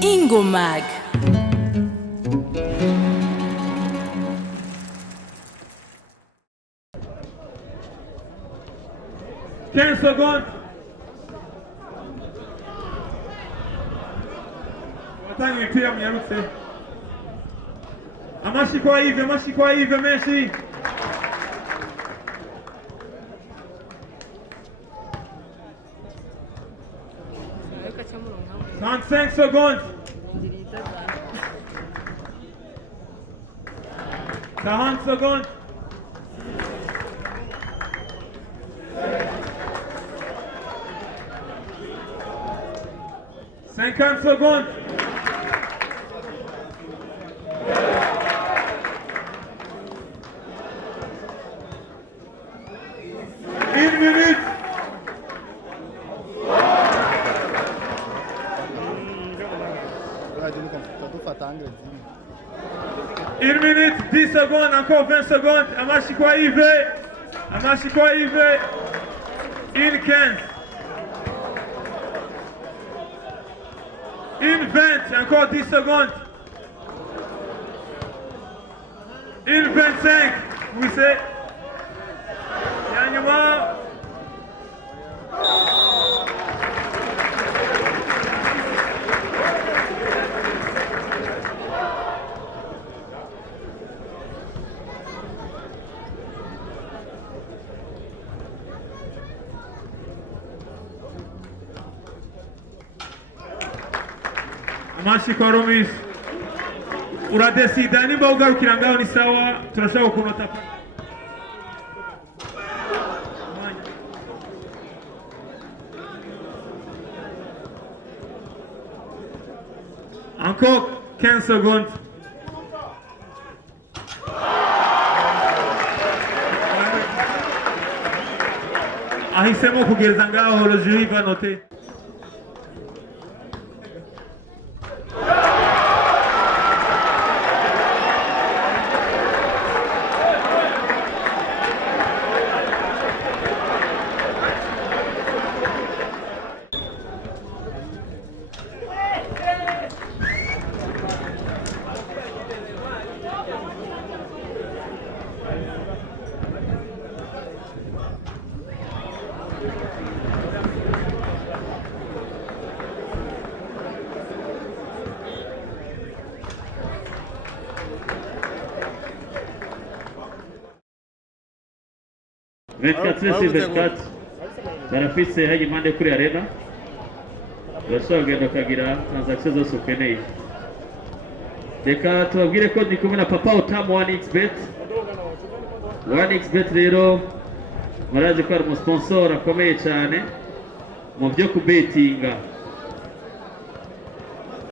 Ingomag. Ten seconds. Watangiye kwira munyarutse. Amashi kwa Yves, merci. 35 secondes. 40 secondes. 50 secondes. 1 minute. 1 minute, 10 secondes, encore 20 secondes. Amashi kwa Yves. 1 15. 1 20, encore 10 secondes. 1 25, oui c'est. Dernièrement. Amashi kwa Romis. Uradesida nimba ugarukira ngaho ni sawa, turashaka kunota. Encore 15 secondes. Ahisemo kugeza ngaho le jury va noter. barafise haje impande kuri arena urashobora kugenda ukagira transaction zose ukeneye. Reka tubabwire ko ndi kumwe na Papa Utamu 1xbet rero murazi ko ari umusponsor akomeye cyane mu byo kubetinga.